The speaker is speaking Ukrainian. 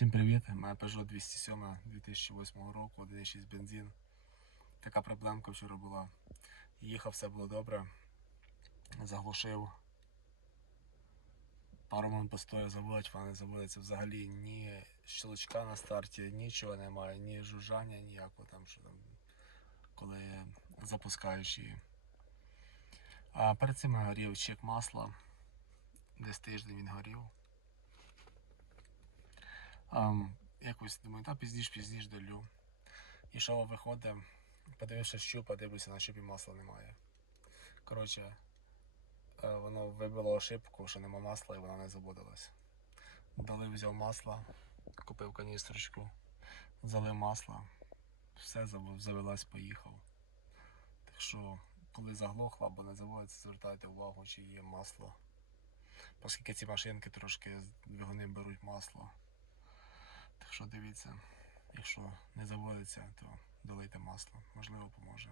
Всім привіт! Моя Peugeot 207 2008 року, 1.6 бензин. Така проблемка вчора була. Їхав, все було добре. Заглушив. Пару минут постояв, заводить, вона не заводиться взагалі ні щелчка на старті, нічого немає, ні жужжання, ніякого там, що там, коли запускаєш її. А перед цим горів чек масла. Десь тиждень він горів. Ам, якось думаю, та пізніше, пізніше долю. І що виходить, подивившись щупа, дивлюся, на щупі масла немає. Коротше, е, воно вибило ошибку, що нема масла і вона не заводилась. Дали взяв масло, купив каністрочку, залив масло, все зав- завелась, поїхав. Так що, коли заглохла або не заводиться, звертайте увагу, чи є масло. Оскільки ці машинки трошки двигуни беруть масло. Що дивіться, якщо не заводиться, то долийте масло, можливо, поможе.